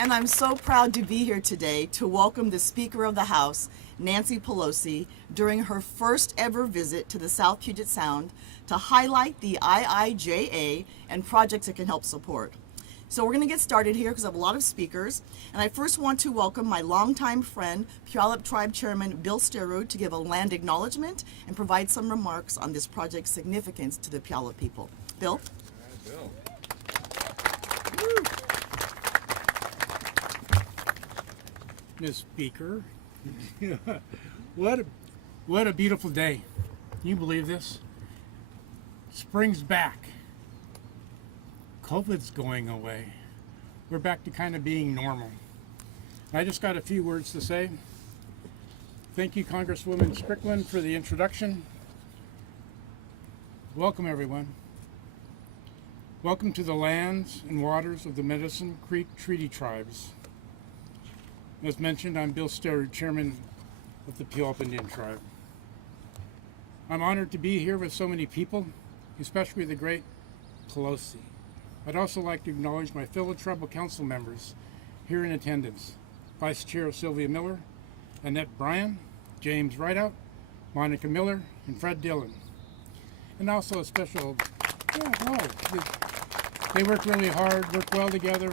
And I'm so proud to be here today to welcome the Speaker of the House, Nancy Pelosi, during her first ever visit to the South Puget Sound to highlight the IIJA and projects it can help support. So we're going to get started here because I have a lot of speakers. And I first want to welcome my longtime friend, Puyallup Tribe Chairman Bill Sterud, to give a land acknowledgement and provide some remarks on this project's significance to the Puyallup people. Bill? Bill. Ms. Speaker, what a beautiful day. Can you believe this? Spring's back. COVID's going away. We're back to kind of being normal. I just got a few words to say. Thank you, Congresswoman Strickland, for the introduction. Welcome, everyone. Welcome to the lands and waters of the Medicine Creek Treaty Tribes. As mentioned, I'm Bill Sterud, Chairman of the Puyallup Indian Tribe. I'm honored to be here with so many people, especially the great Pelosi. I'd also like to acknowledge my fellow tribal council members here in attendance. Vice Chair Sylvia Miller, Annette Bryan, James Rideout, Monica Miller, and Fred Dillon. And also a special, they work really hard, work well together.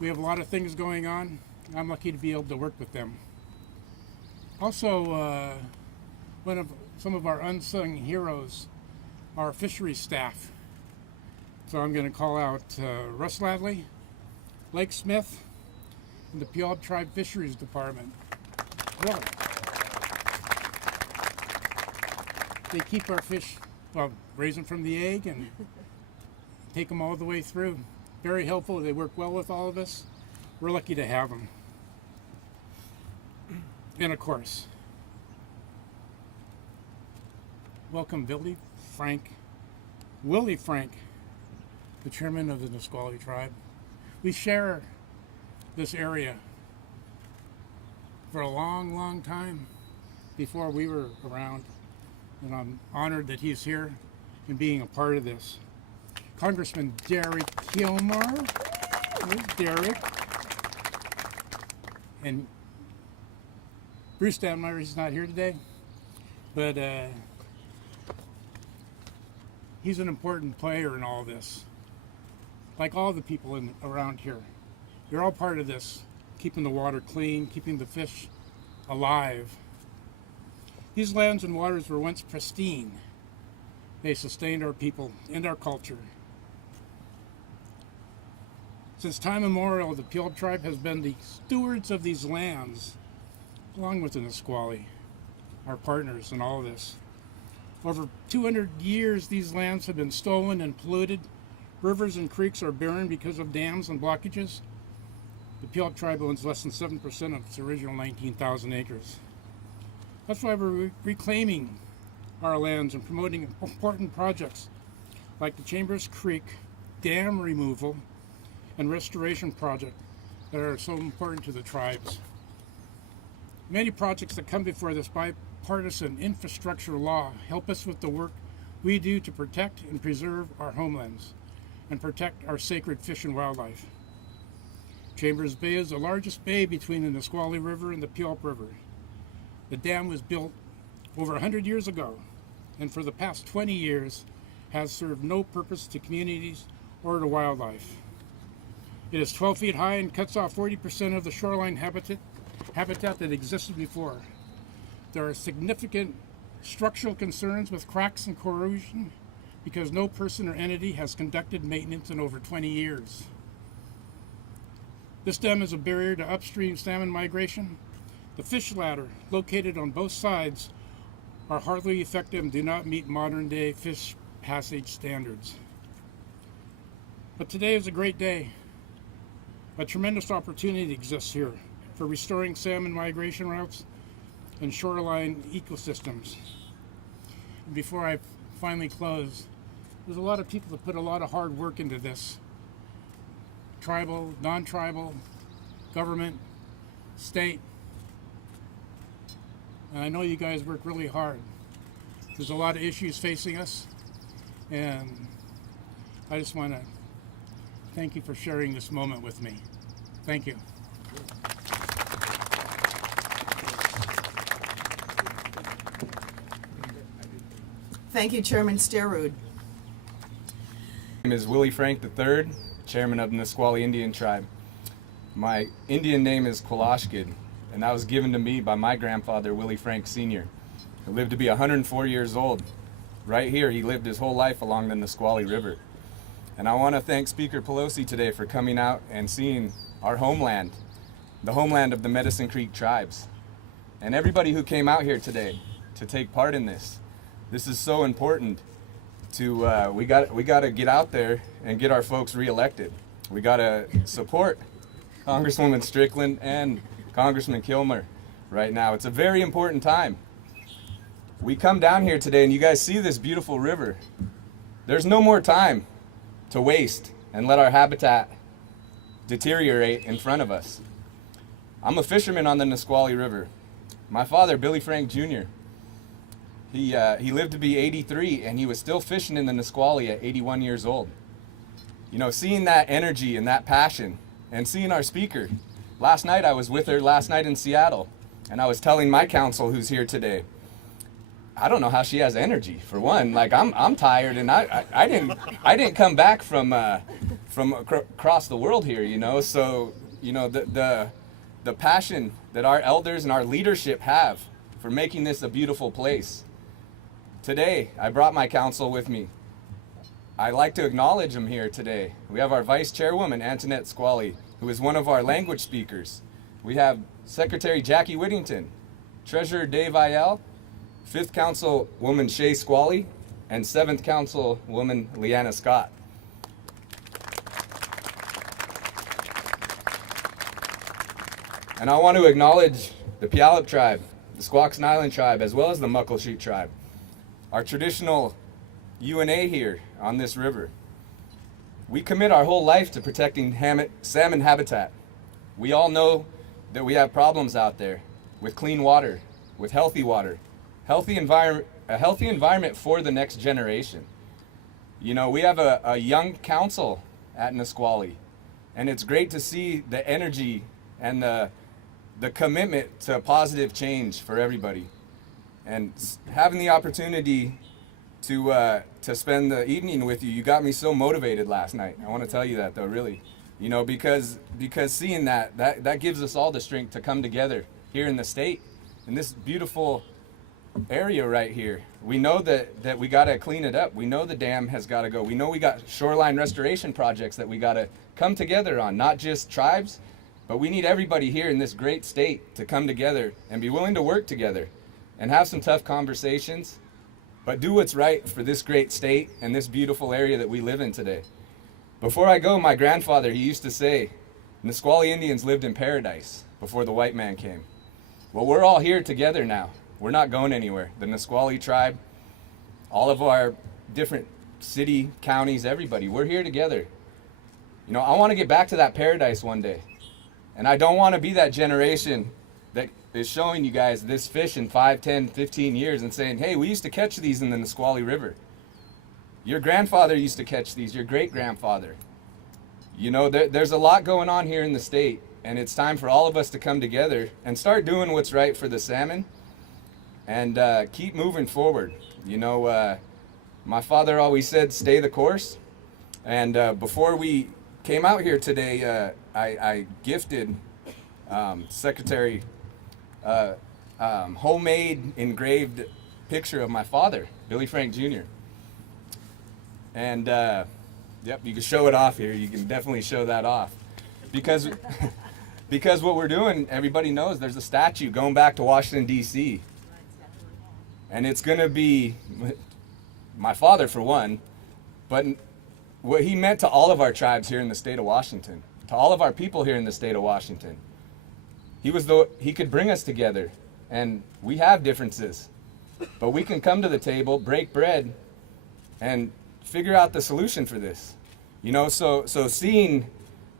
We have a lot of things going on. I'm lucky to be able to work with them. Also, some of our unsung heroes, our fisheries staff. So I'm going to call out Russ Ladley, Lake Smith, and the Puyallup Tribe Fisheries Department. Really. They keep our fish, raise them from the egg and take them all the way through. Very helpful. They work well with all of us. We're lucky to have them. And of course, welcome Willie Frank, the chairman of the Nisqually tribe. We share this area for a long, long time before we were around. And I'm honored that he's here and being a part of this. Congressman Kilmer, there's Derek. And Bruce Stanmeyer, he's not here today, but he's an important player in all this. Like all the people around here. You're all part of this, keeping the water clean, keeping the fish alive. These lands and waters were once pristine. They sustained our people and our culture. Since time immemorial, the Puyallup tribe has been the stewards of these lands, along with the Nisqually, our partners in all of this. Over 200 years, these lands have been stolen and polluted. Rivers and creeks are barren because of dams and blockages. The Puyallup tribe owns less than 7% of its original 19,000 acres. That's why we're reclaiming our lands and promoting important projects like the Chambers Creek dam removal and restoration project that are so important to the tribes. Many projects that come before this bipartisan infrastructure law help us with the work we do to protect and preserve our homelands and protect our sacred fish and wildlife. Chambers Bay is the largest bay between the Nisqually River and the Puyallup River. The dam was built over 100 years ago, and for the past 20 years has served no purpose to communities or to wildlife. It is 12 feet high and cuts off 40% of the shoreline habitat that existed before. There are significant structural concerns with cracks and corrosion because no person or entity has conducted maintenance in over 20 years. This dam is a barrier to upstream salmon migration. The fish ladder located on both sides are hardly effective and do not meet modern day fish passage standards. But today is a great day. A tremendous opportunity exists here for restoring salmon migration routes and shoreline ecosystems. And before I finally close, there's a lot of people that put a lot of hard work into this. Tribal, non-tribal, government, state. And I know you guys work really hard. There's a lot of issues facing us, and I just want to thank you for sharing this moment with me. Thank you. Thank you, Chairman Sterud. My name is Willie Frank III, Chairman of the Nisqually Indian Tribe. My Indian name is Qualashkid, and that was given to me by my grandfather, Willie Frank Sr., who lived to be 104 years old. Right here, he lived his whole life along the Nisqually River. And I want to thank Speaker Pelosi today for coming out and seeing our homeland, the homeland of the Medicine Creek tribes. And everybody who came out here today to take part in this. This is so important to, we got to get out there and get our folks reelected. We got to support Congresswoman Strickland and Congressman Kilmer right now. It's a very important time. We come down here today and you guys see this beautiful river. There's no more time to waste and let our habitat deteriorate in front of us. I'm a fisherman on the Nisqually River. My father, Billy Frank Jr., he lived to be 83 and he was still fishing in the Nisqually at 81 years old. You know, seeing that energy and that passion, and seeing our speaker. Last night I was with her in Seattle, and I was telling my council who's here today, I don't know how she has energy. For one, like I'm tired, and I didn't come back from across the world here, you know. So you know the passion that our elders and our leadership have for making this a beautiful place. Today I brought my council with me. I'd like to acknowledge them here today. We have our Vice Chairwoman, Antoinette Squally, who is one of our language speakers. We have Secretary Jackie Whittington, Treasurer Dave Ayel, 5th Councilwoman Shay Squally, and 7th Councilwoman Leanna Scott. And I want to acknowledge the Puyallup tribe, the Squaxin Island tribe, as well as the Muckleshoot tribe, our traditional UNA here on this river. We commit our whole life to protecting salmon habitat. We all know that we have problems out there with clean water, with healthy water, a healthy environment for the next generation. You know, we have a young council at Nisqually, and it's great to see the energy and the commitment to positive change for everybody. And having the opportunity to spend the evening with you, you got me so motivated last night. I want to tell you that though, really, you know, because seeing that gives us all the strength to come together here in the state, in this beautiful area right here. We know that we got to clean it up. We know the dam has got to go. We know we got shoreline restoration projects that we got to come together on, not just tribes, but we need everybody here in this great state to come together and be willing to work together and have some tough conversations, but do what's right for this great state and this beautiful area that we live in today. Before I go, my grandfather, he used to say, Nisqually Indians lived in paradise before the white man came. Well, we're all here together now. We're not going anywhere. The Nisqually tribe, all of our different city, counties, everybody, we're here together. You know, I want to get back to that paradise one day. And I don't want to be that generation that is showing you guys this fish in 5, 10, 15 years and saying, hey, we used to catch these in the Nisqually River. Your grandfather used to catch these, your great-grandfather. You know, there's a lot going on here in the state, and it's time for all of us to come together and start doing what's right for the salmon and keep moving forward. You know, my father always said, stay the course. And before we came out here today, I gifted Secretary homemade engraved picture of my father, Billy Frank Jr. And yep, you can show it off here. You can definitely show that off because what we're doing, everybody knows there's a statue going back to Washington, D.C. And it's going to be my father for one, but what he meant to all of our tribes here in the state of Washington, to all of our people here in the state of Washington. He could bring us together, and we have differences, but we can come to the table, break bread, and figure out the solution for this. You know, so seeing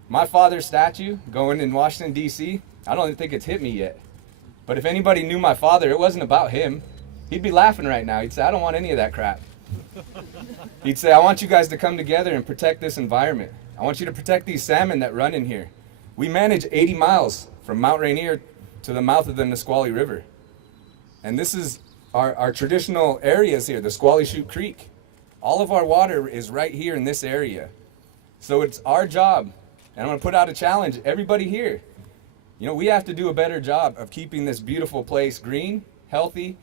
my father's statue going in Washington, D.C., I don't think it's hit me yet. But if anybody knew my father, it wasn't about him. He'd be laughing right now. He'd say, I don't want any of that crap. He'd say, I want you guys to come together and protect this environment. I want you to protect these salmon that run in here. We manage 80 miles from Mount Rainier to the mouth of the Nisqually River. And this is our traditional areas here, the Squally Chute Creek. All of our water is right here in this area. So it's our job, and I'm going to put out a challenge, everybody here. You know, we have to do a better job of keeping this beautiful place green, healthy,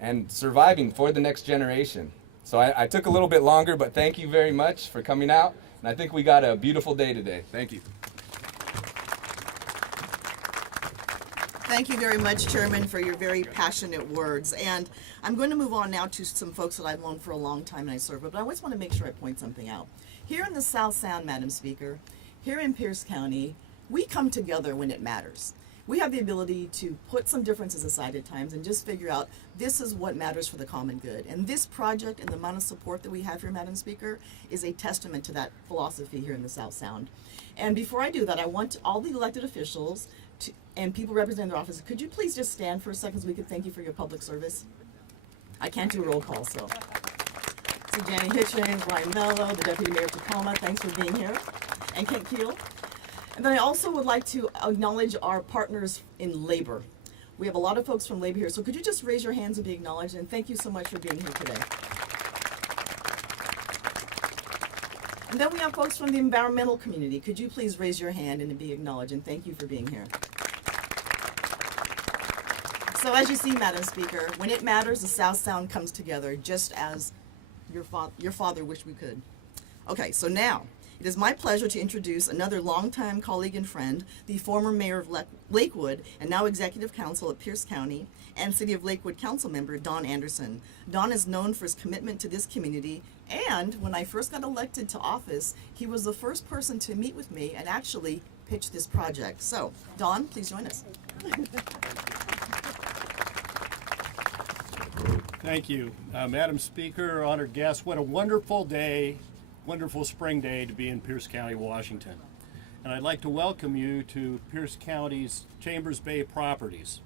and surviving for the next generation. So I took a little bit longer, but thank you very much for coming out. And I think we got a beautiful day today. Thank you. Thank you very much, Chairman, for your very passionate words. And I'm going to move on now to some folks that I've known for a long time and I serve with, but I always want to make sure I point something out. Here in the South Sound, Madam Speaker, here in Pierce County, we come together when it matters. We have the ability to put some differences aside at times and just figure out this is what matters for the common good. And this project and the amount of support that we have here, Madam Speaker, is a testament to that philosophy here in the South Sound. And before I do that, I want all the elected officials and people representing their offices, could you please just stand for a second so we can thank you for your public service? I can't do a roll call, so. So Janny Hitchens, Ryan Mello, the Deputy Mayor of Tacoma, thanks for being here, and Kent Keel. And then I also would like to acknowledge our partners in labor. We have a lot of folks from labor here, so could you just raise your hands and be acknowledged, and thank you so much for being here today. And then we have folks from the environmental community. Could you please raise your hand and be acknowledged, and thank you for being here. So as you see, Madam Speaker, when it matters, the South Sound comes together just as your father wished we could. Okay, so now, it is my pleasure to introduce another longtime colleague and friend, the former mayor of Lakewood and now executive council of Pierce County and City of Lakewood council member, Don Anderson. Don is known for his commitment to this community, and when I first got elected to office, he was the first person to meet with me and actually pitch this project. So, Don, please join us. Thank you. Madam Speaker, honored guests, what a wonderful day, wonderful spring day to be in Pierce County, Washington. And I'd like to welcome you to Pierce County's Chambers Bay properties.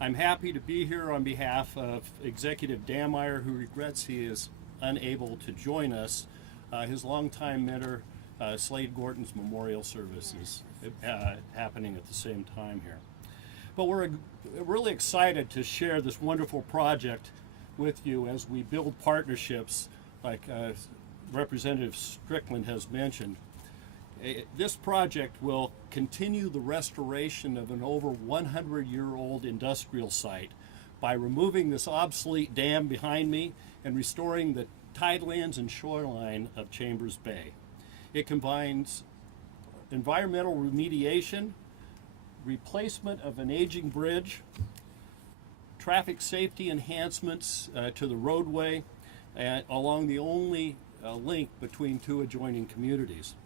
I'm happy to be here on behalf of Executive Dameyer, who regrets he is unable to join us. His longtime mentor, Slade Gorton's memorial service is happening at the same time here. But we're really excited to share this wonderful project with you as we build partnerships like Representative Strickland has mentioned. This project will continue the restoration of an over 100-year-old industrial site by removing this obsolete dam behind me and restoring the tidelands and shoreline of Chambers Bay. It combines environmental remediation, replacement of an aging bridge, traffic safety enhancements to the roadway along the only link between two adjoining communities.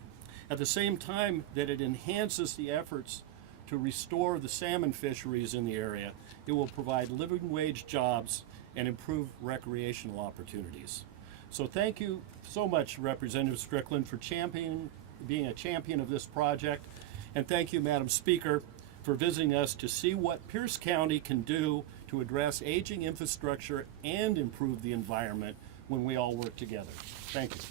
At the same time that it enhances the efforts to restore the salmon fisheries in the area, it will provide living wage jobs and improve recreational opportunities. So thank you so much, Representative Strickland, for being a champion of this project. And thank you, Madam Speaker, for visiting us to see what Pierce County can do to address aging infrastructure and improve the environment when we all work together. Thank you.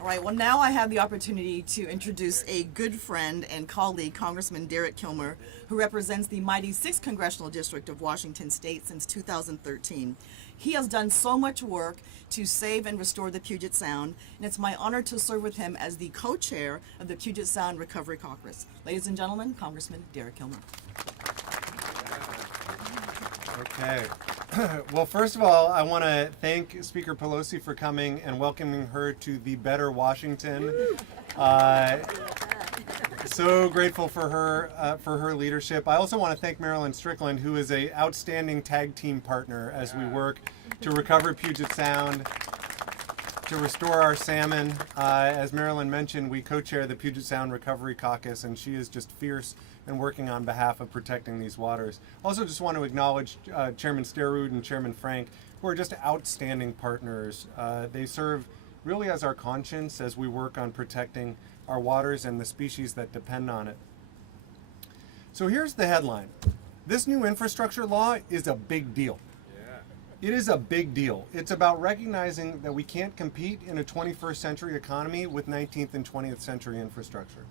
All right, well, now I have the opportunity to introduce a good friend and colleague, Congressman Kilmer, who represents the mighty 6th Congressional District of Washington State since 2013. He has done so much work to save and restore the Puget Sound, and it's my honor to serve with him as the co-chair of the Puget Sound Recovery Caucus. Ladies and gentlemen, Congressman Kilmer. Okay. Well, first of all, I want to thank Speaker Pelosi for coming and welcoming her to the better Washington. So grateful for her leadership. I also want to thank Marilyn Strickland, who is an outstanding tag team partner as we work to recover Puget Sound, to restore our salmon. As Marilyn mentioned, we co-chair the Puget Sound Recovery Caucus, and she is just fierce and working on behalf of protecting these waters. Also just want to acknowledge Chairman Sterud and Chairman Frank, who are just outstanding partners. They serve really as our conscience as we work on protecting our waters and the species that depend on it. So here's the headline. This new infrastructure law is a big deal. It is a big deal. It's about recognizing that we can't compete in a 21st century economy with 19th and 20th century infrastructure.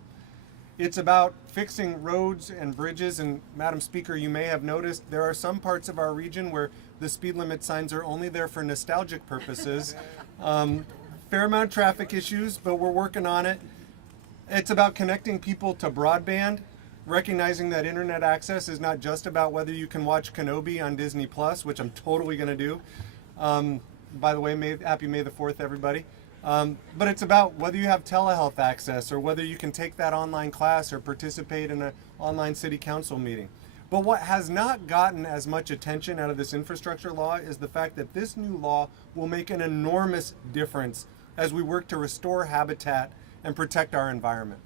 It's about fixing roads and bridges, and Madam Speaker, you may have noticed there are some parts of our region where the speed limit signs are only there for nostalgic purposes. Fair amount of traffic issues, but we're working on it. It's about connecting people to broadband, recognizing that internet access is not just about whether you can watch Kenobi on Disney Plus, which I'm totally going to do. By the way, happy May the 4th, everybody. But it's about whether you have telehealth access or whether you can take that online class or participate in an online city council meeting. But what has not gotten as much attention out of this infrastructure law is the fact that this new law will make an enormous difference as we work to restore habitat and protect our environment.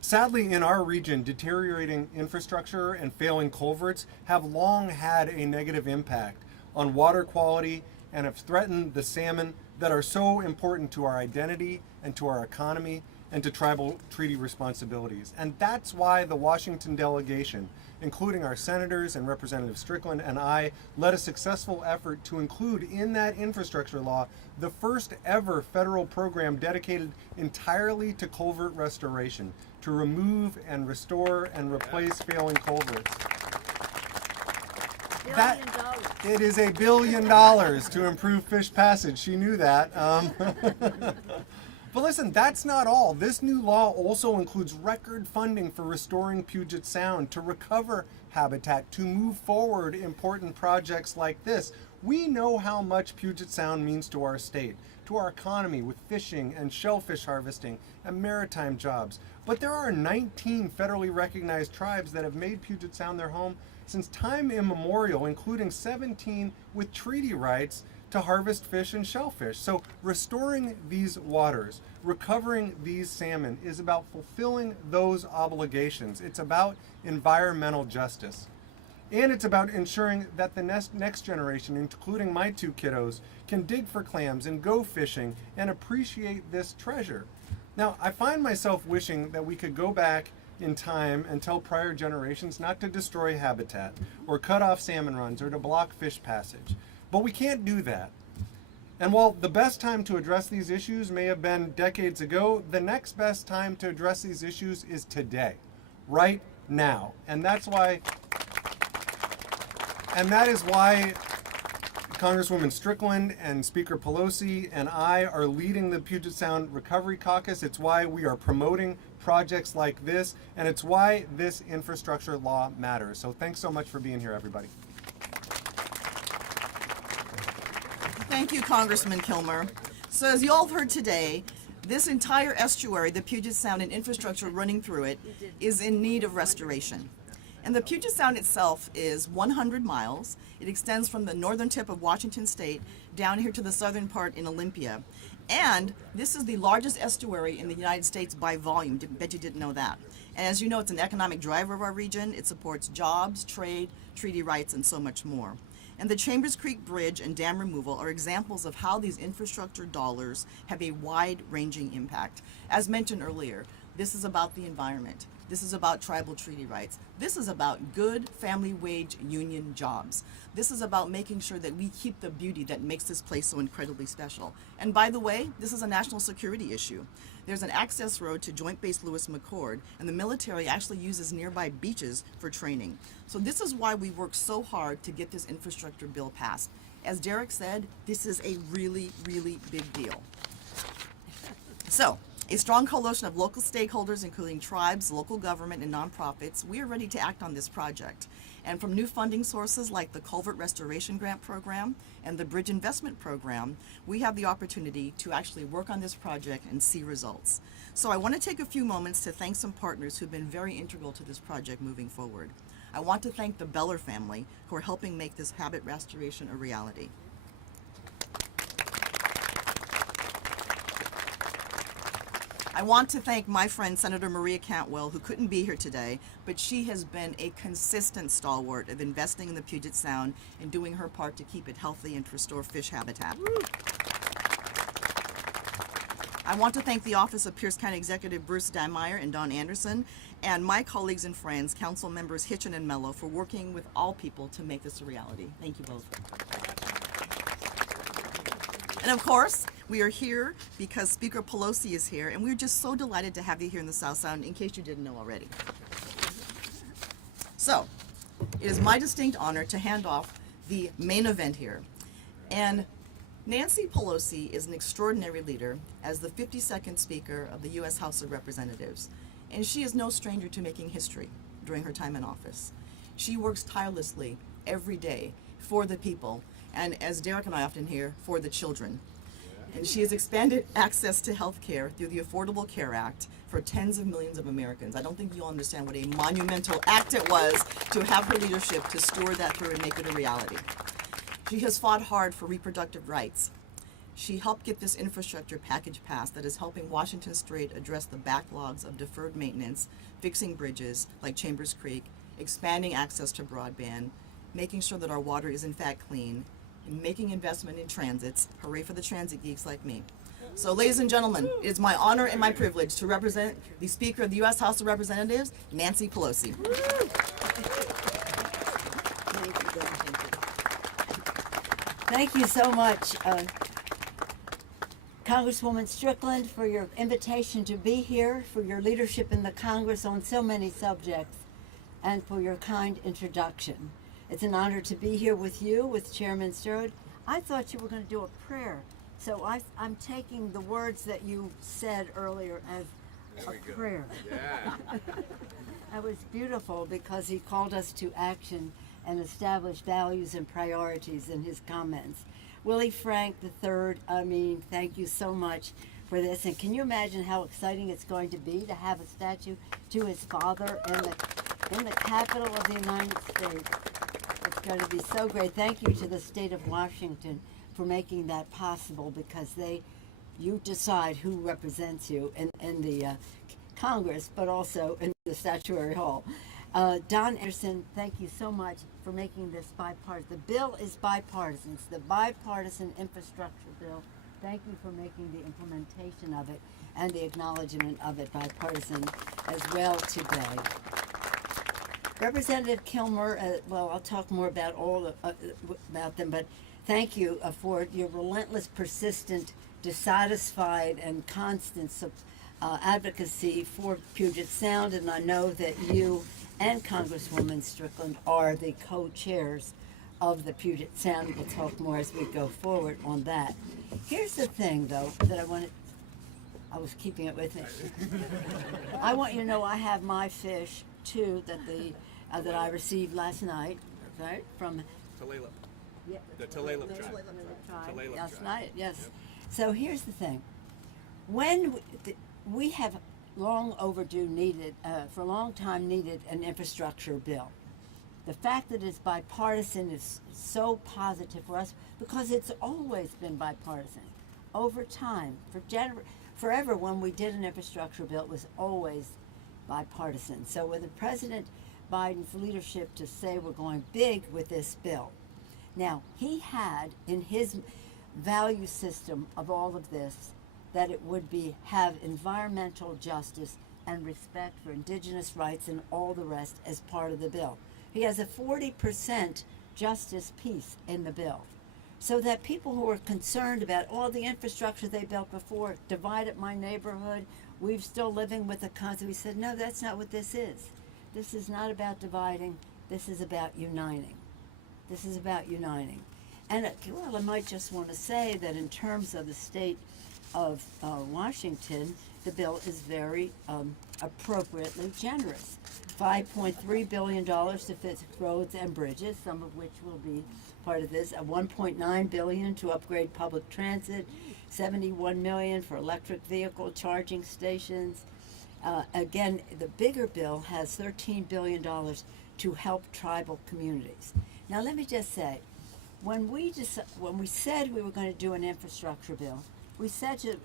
Sadly, in our region, deteriorating infrastructure and failing culverts have long had a negative impact on water quality and have threatened the salmon that are so important to our identity and to our economy and to tribal treaty responsibilities. And that's why the Washington delegation, including our senators and Representative Strickland and I, led a successful effort to include in that infrastructure law the first ever federal program dedicated entirely to culvert restoration, to remove and restore and replace failing culverts. It is $1 billion to improve fish passage. She knew that. But listen, that's not all. This new law also includes record funding for restoring Puget Sound, to recover habitat, to move forward important projects like this. We know how much Puget Sound means to our state, to our economy with fishing and shellfish harvesting and maritime jobs. But there are 19 federally recognized tribes that have made Puget Sound their home since time immemorial, including 17 with treaty rights to harvest fish and shellfish. So restoring these waters, recovering these salmon is about fulfilling those obligations. It's about environmental justice. And it's about ensuring that the next generation, including my two kiddos, can dig for clams and go fishing and appreciate this treasure. Now, I find myself wishing that we could go back in time and tell prior generations not to destroy habitat or cut off salmon runs or to block fish passage. But we can't do that. And while the best time to address these issues may have been decades ago, the next best time to address these issues is today, right now. And that is why Congresswoman Strickland and Speaker Pelosi and I are leading the Puget Sound Recovery Caucus. It's why we are promoting projects like this, and it's why this infrastructure law matters. So thanks so much for being here, everybody. Thank you, Congressman Kilmer. So as you all have heard today, this entire estuary, the Puget Sound and infrastructure running through it, is in need of restoration. And the Puget Sound itself is 100 miles. It extends from the northern tip of Washington State down here to the southern part in Olympia. And this is the largest estuary in the United States by volume. Bet you didn't know that. And as you know, it's an economic driver of our region. It supports jobs, trade, treaty rights, and so much more. And the Chambers Creek Bridge and dam removal are examples of how these infrastructure dollars have a wide-ranging impact. As mentioned earlier, this is about the environment. This is about tribal treaty rights. This is about good family wage union jobs. This is about making sure that we keep the beauty that makes this place so incredibly special. And by the way, this is a national security issue. There's an access road to Joint Base Lewis McChord, and the military actually uses nearby beaches for training. So this is why we work so hard to get this infrastructure bill passed. As Derek said, this is a really, really big deal. So, a strong coalition of local stakeholders, including tribes, local government, and nonprofits, we are ready to act on this project. And from new funding sources like the Culvert Restoration Grant Program and the Bridge Investment Program, we have the opportunity to actually work on this project and see results. So I want to take a few moments to thank some partners who've been very integral to this project moving forward. I want to thank the Beller family who are helping make this habitat restoration a reality. I want to thank my friend Senator Maria Cantwell, who couldn't be here today, but she has been a consistent stalwart of investing in the Puget Sound and doing her part to keep it healthy and to restore fish habitat. Woo. I want to thank the Office of Pierce County Executive Bruce Dymire and Don Anderson, and my colleagues and friends, Council Members Hitchin and Mello, for working with all people to make this a reality. Thank you both. And of course, we are here because Speaker Pelosi is here, and we're just so delighted to have you here in the South Sound, in case you didn't know already. So, it is my distinct honor to hand off the main event here. And Nancy Pelosi is an extraordinary leader as the 52nd Speaker of the U.S. House of Representatives, and she is no stranger to making history during her time in office. She works tirelessly every day for the people, and as Derek and I often hear, for the children. And she has expanded access to health care through the Affordable Care Act for tens of millions of Americans. I don't think you all understand what a monumental act it was to have her leadership to steward that through and make it a reality. She has fought hard for reproductive rights. She helped get this infrastructure package passed that is helping Washington State address the backlogs of deferred maintenance, fixing bridges like Chambers Creek, expanding access to broadband, making sure that our water is in fact clean, and making investment in transits. Hooray for the transit geeks like me. So ladies and gentlemen, it is my honor and my privilege to represent the Speaker of the U.S. House of Representatives, Nancy Pelosi. Thank you so much, Congresswoman Strickland, for your invitation to be here, for your leadership in the Congress on so many subjects, and for your kind introduction. It's an honor to be here with you, with Chairman Sturd. I thought you were going to do a prayer, so I'm taking the words that you said earlier as a prayer. Yeah. That was beautiful because he called us to action and established values and priorities in his comments. Willie Frank III, thank you so much for this. And can you imagine how exciting it's going to be to have a statue to his father in the capital of the United States? It's going to be so great. Thank you to the state of Washington for making that possible, because you decide who represents you in the Congress, but also in the Statuary Hall. Don Anderson, thank you so much for making this bipartisan. The bill is bipartisan. It's the bipartisan infrastructure bill. Thank you for making the implementation of it and the acknowledgement of it bipartisan as well today. Representative Kilmer, I'll talk more about about them, but thank you for your relentless, persistent, dissatisfied, and constant advocacy for Puget Sound, and I know that you and Congresswoman Strickland are the co-chairs of the Puget Sound. We'll talk more as we go forward on that. Here's the thing, though, that I was keeping it with me. I want you to know I have my fish too that I received last night, right, from Tulalip. yeah, The Tulalip tribe. Tulalip last tribe. night. Yes. Yep. So here's the thing: when we have long overdue needed, for a long time needed an infrastructure bill. The fact that it's bipartisan is so positive for us because it's always been bipartisan. Over time, forever when we did an infrastructure bill, it was always bipartisan. So with the President Biden's leadership to say we're going big with this bill. Now, he had in his value system of all of this that it would have environmental justice and respect for indigenous rights and all the rest as part of the bill. He has a 40% justice piece in the bill, so that people who are concerned about all the infrastructure they built before, divided my neighborhood, we're still living with the concept. We said, no, that's not what this is. This is not about dividing. This is about uniting. This is about uniting. And I might just want to say that in terms of the state of Washington, the bill is very appropriately generous. $5.3 billion to fix roads and bridges, some of which will be part of this. $1.9 billion to upgrade public transit. $71 million for electric vehicle charging stations. Again, the bigger bill has $13 billion to help tribal communities. Now, let me just say, when we said we were going to do an infrastructure bill, we said to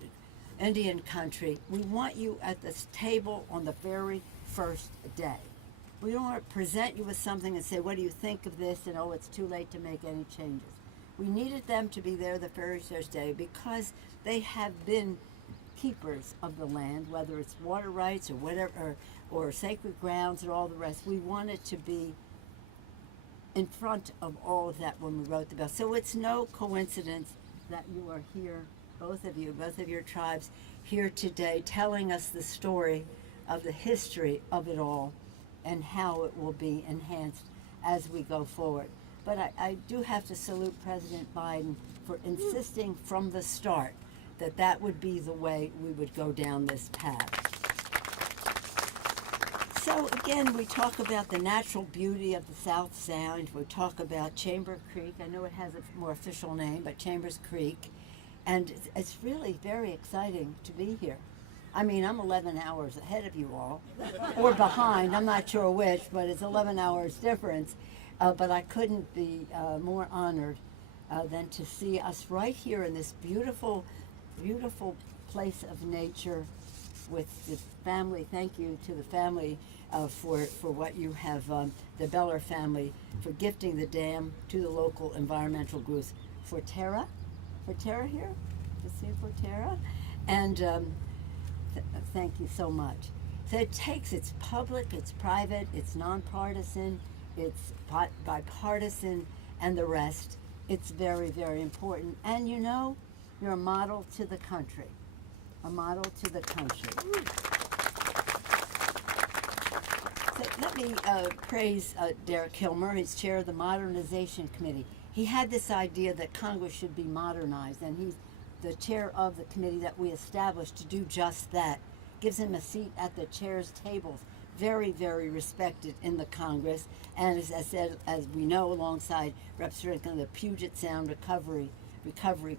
Indian country, we want you at this table on the very first day. We don't want to present you with something and say, what do you think of this? And oh, it's too late to make any changes. We needed them to be there the very first day because they have been keepers of the land, whether it's water rights or whatever, or sacred grounds and all the rest. We wanted to be in front of all of that when we wrote the bill. So it's no coincidence that you are here, both of you, both of your tribes, here today, telling us the story of the history of it all and how it will be enhanced as we go forward. But I do have to salute President Biden for insisting from the start that that would be the way we would go down this path. So again, we talk about the natural beauty of the South Sound. We talk about Chamber Creek. I know it has a more official name, but Chambers Creek. And it's really very exciting to be here. I mean, I'm 11 hours ahead of you all, or behind, I'm not sure which, but it's 11 hours difference. But I couldn't be more honored than to see us right here in this beautiful, beautiful place of nature with the family. Thank you to the family for what you have, the Beller family, for gifting the dam to the local environmental groups. Forterra here? To see Forterra? And thank you so much. So it's public, it's private, it's nonpartisan, it's bipartisan, and the rest. It's very, very important. And you know, you're a model to the country. A model to the country. So let me praise Derek Kilmer. He's chair of the Modernization Committee. He had this idea that Congress should be modernized, and he's the chair of the committee that we established to do just that. Gives him a seat at the chair's tables. Very, very respected in the Congress, and as I said, as we know, alongside Rep. Strickland, the Puget Sound Recovery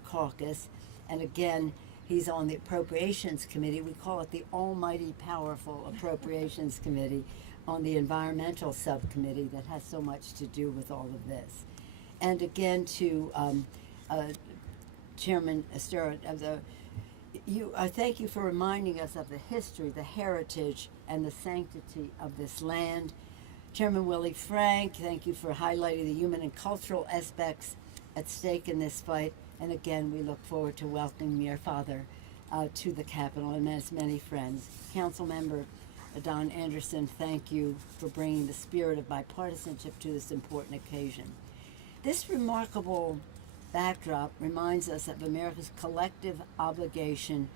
Caucus, and again, he's on the Appropriations Committee. We call it the Almighty Powerful Appropriations Committee, on the Environmental Subcommittee that has so much to do with all of this. And again, to Chairman Stewart of the. Thank you for reminding us of the history, the heritage, and the sanctity of this land. Chairman Willie Frank, thank you for highlighting the human and cultural aspects at stake in this fight. And again, we look forward to welcoming your father to the Capitol and as many friends. Council Member Don Anderson, thank you for bringing the spirit of bipartisanship to this important occasion. This remarkable backdrop reminds us of America's collective obligation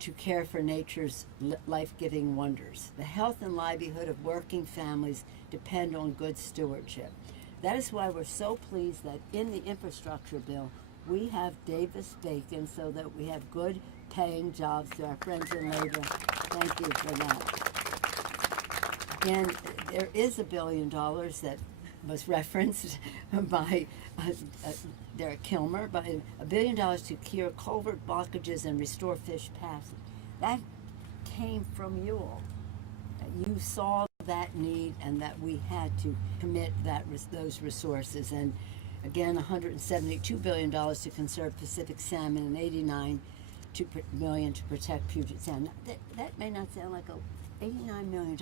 to care for nature's life-giving wonders. The health and livelihood of working families depend on good stewardship. That is why we're so pleased that in the infrastructure bill, we have Davis-Bacon so that we have good paying jobs to our friends in labor. Thank you for that. Again, there is $1 billion that was referenced by Derek Kilmer, but $1 billion to cure culvert blockages and restore fish passage. That came from you all. You saw that need and that we had to commit those resources. And again, $172 billion to conserve Pacific salmon and $89 million to protect Puget Sound. That may not sound like $89 million.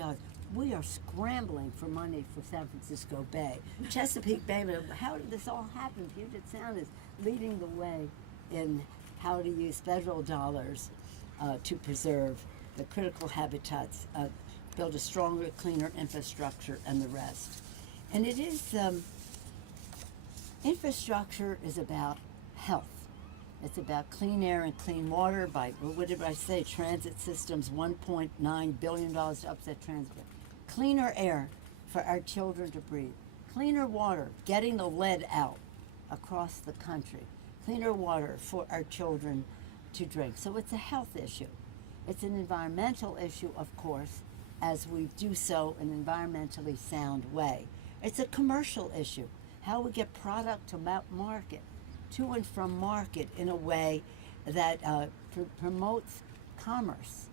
We are scrambling for money for San Francisco Bay. Chesapeake Bay, how did this all happen? Puget Sound is leading the way in how to use federal dollars to preserve the critical habitats, build a stronger, cleaner infrastructure, and the rest. And it is, infrastructure is about health. It's about clean air and clean water by, what did I say, transit systems, $1.9 billion to upset transit. Cleaner air for our children to breathe. Cleaner water, getting the lead out across the country. Cleaner water for our children to drink. So it's a health issue. It's an environmental issue, of course, as we do so in an environmentally sound way. It's a commercial issue. How we get product to market, to and from market in a way that promotes commerce.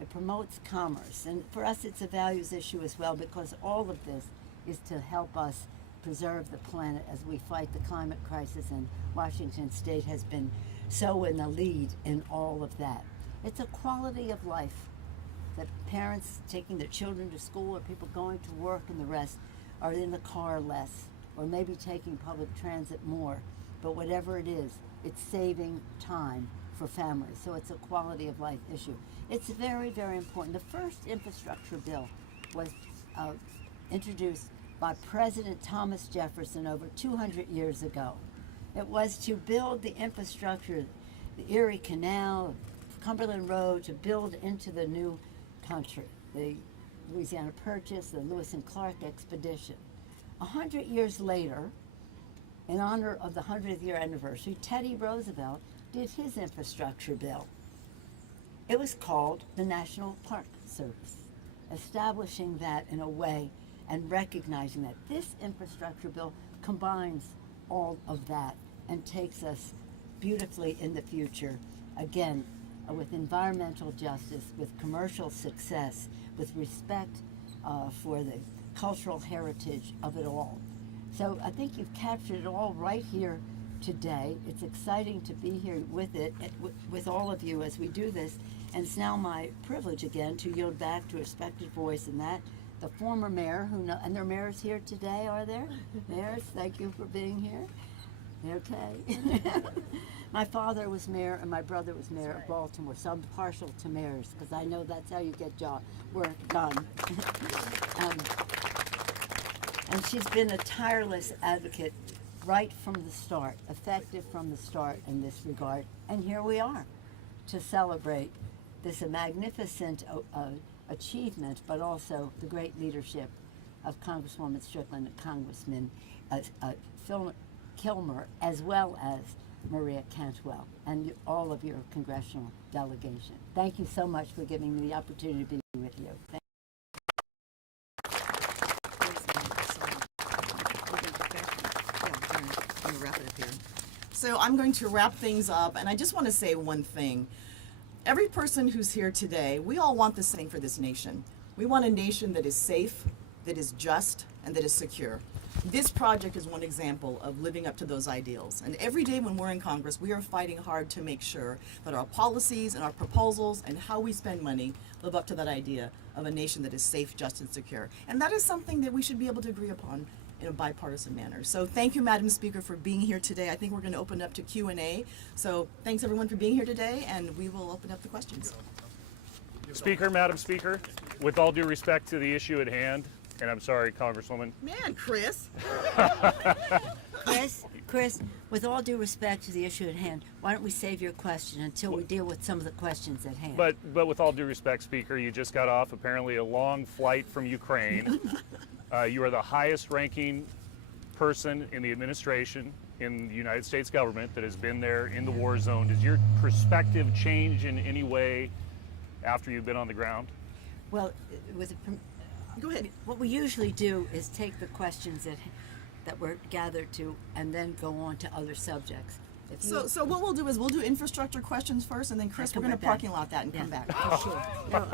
It promotes commerce. And for us, it's a values issue as well, because all of this is to help us preserve the planet as we fight the climate crisis, and Washington State has been so in the lead in all of that. It's a quality of life that parents taking their children to school, or people going to work, and the rest are in the car less, or maybe taking public transit more. But whatever it is, it's saving time for families. So it's a quality of life issue. It's very, very important. The first infrastructure bill was introduced by President Thomas Jefferson over 200 years ago. It was to build the infrastructure, the Erie Canal, Cumberland Road, to build into the new country, the Louisiana Purchase, the Lewis and Clark expedition. 100 years later, in honor of the 100th year anniversary, Teddy Roosevelt did his infrastructure bill. It was called the National Park Service, establishing that in a way and recognizing that this infrastructure bill combines all of that and takes us beautifully in the future, again, with environmental justice, with commercial success, with respect for the cultural heritage of it all. So I think you've captured it all right here today. It's exciting to be here with it, with all of you as we do this. And it's now my privilege again to yield back to a respected voice in that. The former mayor, and there are mayors here today, are there? Mayors, thank you for being here. Okay. My father was mayor and my brother was mayor of Baltimore, so I'm partial to mayors because I know that's how you get work done. And she's been a tireless advocate right from the start, effective from the start in this regard. And here we are to celebrate this a magnificent achievement, but also the great leadership of Congresswoman Strickland and Congressman Kilmer, as well as Maria Cantwell, and all of your congressional delegation. Thank you so much for giving me the opportunity to be with you. So I'm going to wrap things up, and I just want to say one thing. Every person who's here today, we all want the same for this nation. We want a nation that is safe, that is just, and that is secure. This project is one example of living up to those ideals. And every day when we're in Congress, we are fighting hard to make sure that our policies and our proposals and how we spend money live up to that idea of a nation that is safe, just, and secure. And that is something that we should be able to agree upon in a bipartisan manner. So thank you, Madam Speaker, for being here today. I think we're going to open up to Q&A. So thanks everyone for being here today, and we will open up the questions. Speaker, Madam Speaker, with all due respect to the issue at hand, and I'm sorry, Congresswoman. Man, Chris. Chris, with all due respect to the issue at hand, why don't we save your question until we deal with some of the questions at hand? But with all due respect, Speaker, you just got off apparently a long flight from Ukraine. You are the highest ranking person in the administration in the United States government that has been there in the war zone. Does your perspective change in any way after you've been on the ground? Well, Go ahead. what we usually do is take the questions that we're gathered to and then go on to other subjects. So what we'll do is we'll do infrastructure questions first, and then Chris, we're going to parking lot that and come back. For sure. No,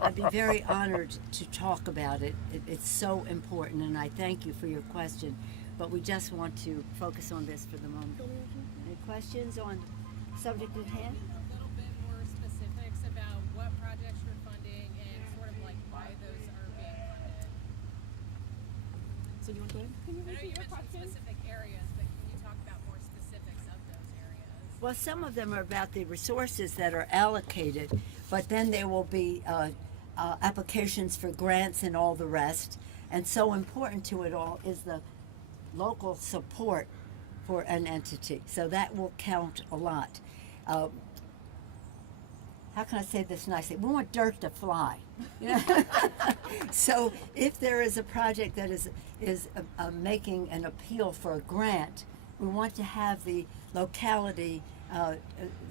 I'd be very honored to talk about it. It's so important, and I thank you for your question. But we just want to focus on this for the moment. Any questions on the subject at hand? A little bit more specifics about what projects you're funding and sort of like why those are being funded. So do you want to go ahead? I know you mentioned specific areas, but can you talk about more specifics of those areas? Well, some of them are about the resources that are allocated, but then there will be applications for grants and all the rest. And so important to it all is the local support for an entity. So that will count a lot. How can I say this nicely? We want dirt to fly. So if there is a project that is making an appeal for a grant, we want to have the locality,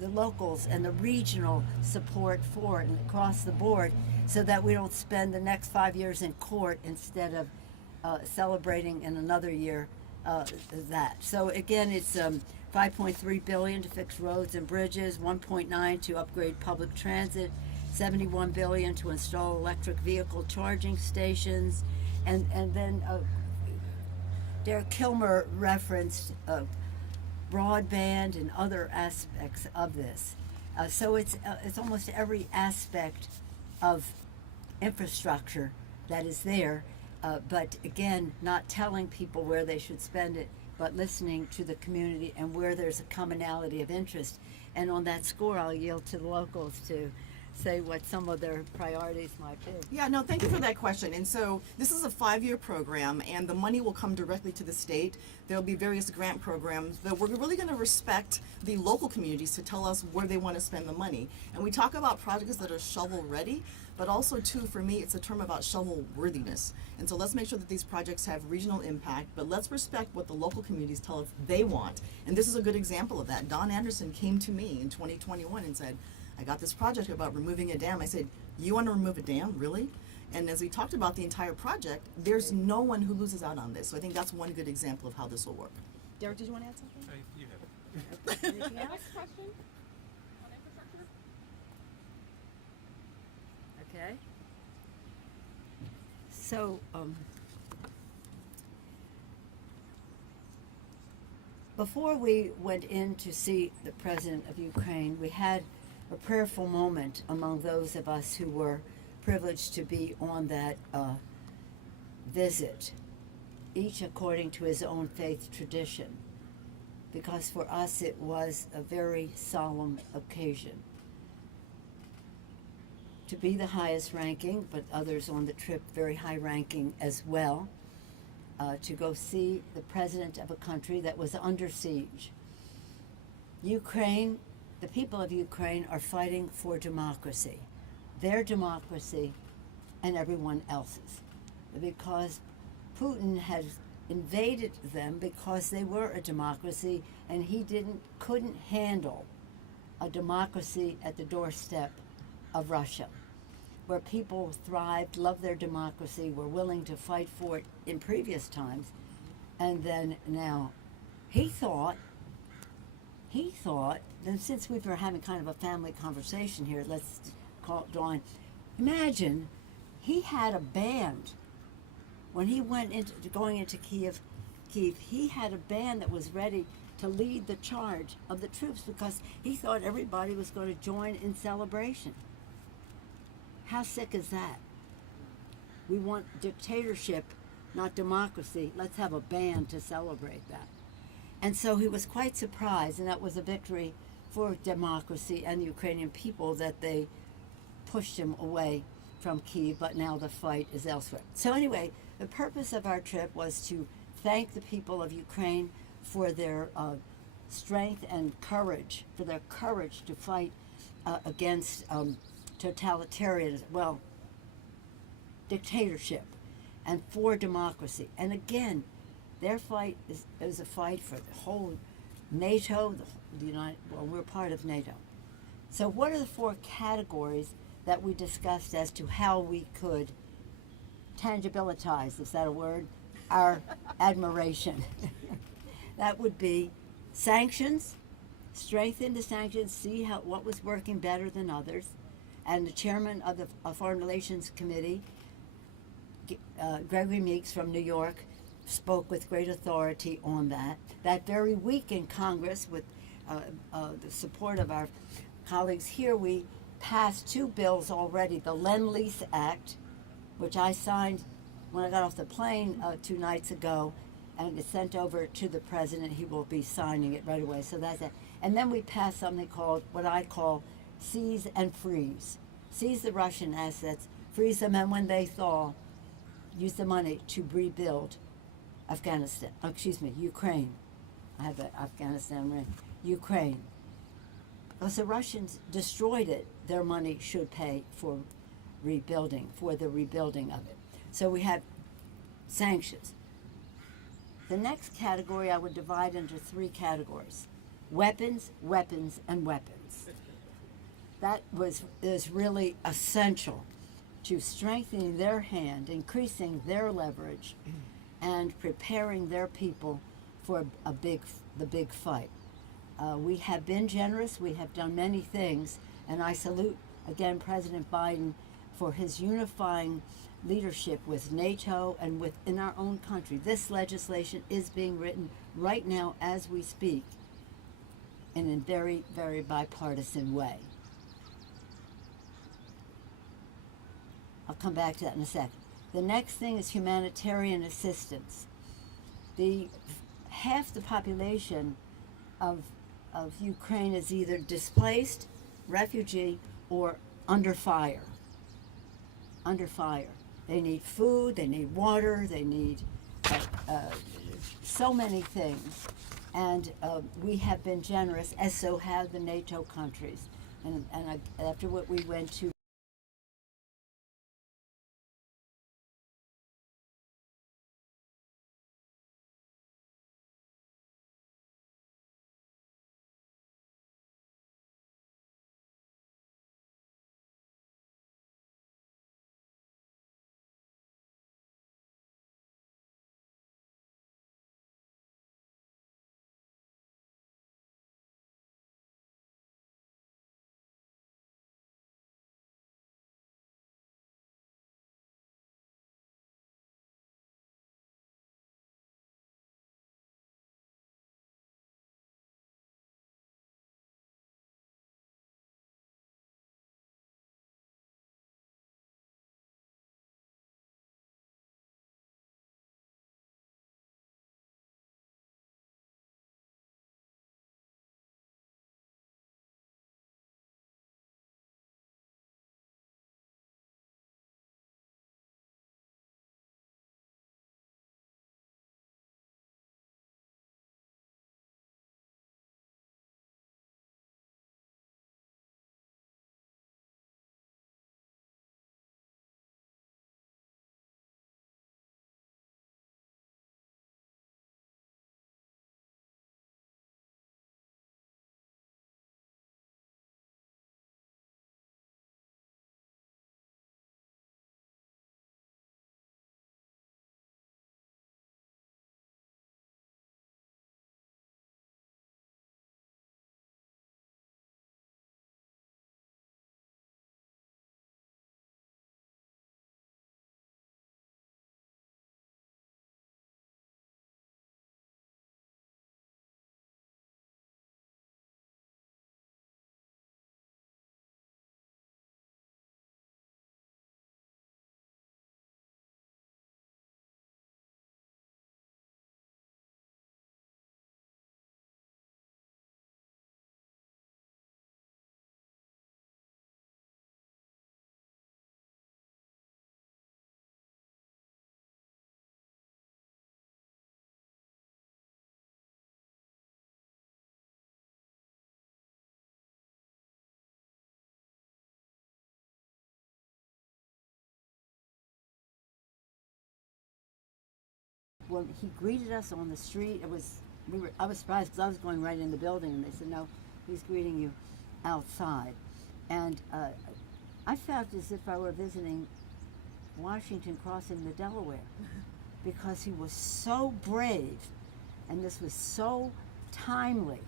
the locals and the regional support for it and across the board, so that we don't spend the next 5 years in court instead of celebrating in another year that. So again, it's $5.3 billion to fix roads and bridges, $1.9 to upgrade public transit, $71 billion to install electric vehicle charging stations, and then Derek Kilmer referenced broadband and other aspects of this. So it's almost every aspect of infrastructure that is there, but again, not telling people where they should spend it, but listening to the community and where there's a commonality of interest. And on that score, I'll yield to the locals to say what some of their priorities might be. Yeah, no, thank you for that question. And so this is a 5-year program, and the money will come directly to the state. There'll be various grant programs, but we're really going to respect the local communities to tell us where they want to spend the money. And we talk about projects that are shovel ready, but also too, for me, it's a term about shovel worthiness. And so let's make sure that these projects have regional impact, but let's respect what the local communities tell us they want. And this is a good example of that. Don Anderson came to me in 2021 and said, I got this project about removing a dam. I said, you want to remove a dam, really? And as we talked about the entire project, there's no one who loses out on this. So I think that's one good example of how this will work. Derek, did you want to add something? You have it. Anything else? Next question on infrastructure. Okay. So, before we went in to see the President of Ukraine, we had a prayerful moment among those of us who were privileged to be on that visit, each according to his own faith tradition, because for us it was a very solemn occasion. To be the highest ranking, but others on the trip very high ranking as well, to go see the president of a country that was under siege. Ukraine, the people of Ukraine are fighting for democracy, their democracy and everyone else's, because Putin has invaded them because they were a democracy, and he couldn't handle a democracy at the doorstep of Russia, where people thrived, loved their democracy, were willing to fight for it in previous times, and then now he thought, and since we were having kind of a family conversation here, let's call it Dawn, imagine he had a band when he went into going into Kiev, he had a band that was ready to lead the charge of the troops because he thought everybody was going to join in celebration. How sick is that? We want dictatorship, not democracy. Let's have a band to celebrate that. And so he was quite surprised, and that was a victory for democracy and the Ukrainian people that they pushed him away from Kyiv, but now the fight is elsewhere. So anyway, the purpose of our trip was to thank the people of Ukraine for their strength and courage, for their courage to fight against totalitarianism, dictatorship, and for democracy. And again, their fight is a fight for the whole NATO, the United, we're part of NATO. So what are the 4 categories that we discussed as to how we could tangibilitize, is that a word, our admiration? That would be sanctions, strengthen the sanctions, see what was working better than others. And the chairman of the Foreign Relations Committee, Gregory Meeks from New York, spoke with great authority on that. That very week in Congress, with the support of our colleagues here, we passed 2 bills already. The Lend-Lease Act, which I signed when I got off the plane 2 nights ago, and it's sent over to the president. He will be signing it right away. So that's it. And then we passed something called, what I call, seize and freeze. Seize the Russian assets, freeze them, and when they thaw, use the money to rebuild Ukraine. I have the Afghanistan right. Ukraine. Because the Russians destroyed it, their money should pay for rebuilding, for the rebuilding of it. So we have sanctions. The next category I would divide into 3 categories: weapons, weapons, and weapons. That is really essential to strengthening their hand, increasing their leverage, and preparing their people for the big fight. We have been generous. We have done many things, and I salute again President Biden for his unifying leadership with NATO and within our own country. This legislation is being written right now as we speak in a very, very bipartisan way. I'll come back to that in a second. The next thing is humanitarian assistance. Half the population of Ukraine is either displaced, refugee, or under fire. Under fire. They need food, they need water, they need so many things. And we have been generous, as so have the NATO countries. After what we went to, when he greeted us on the street, I was surprised because I was going right in the building, and they said, no, he's greeting you outside. And I felt as if I were visiting Washington crossing the Delaware, because he was so brave, and this was so timely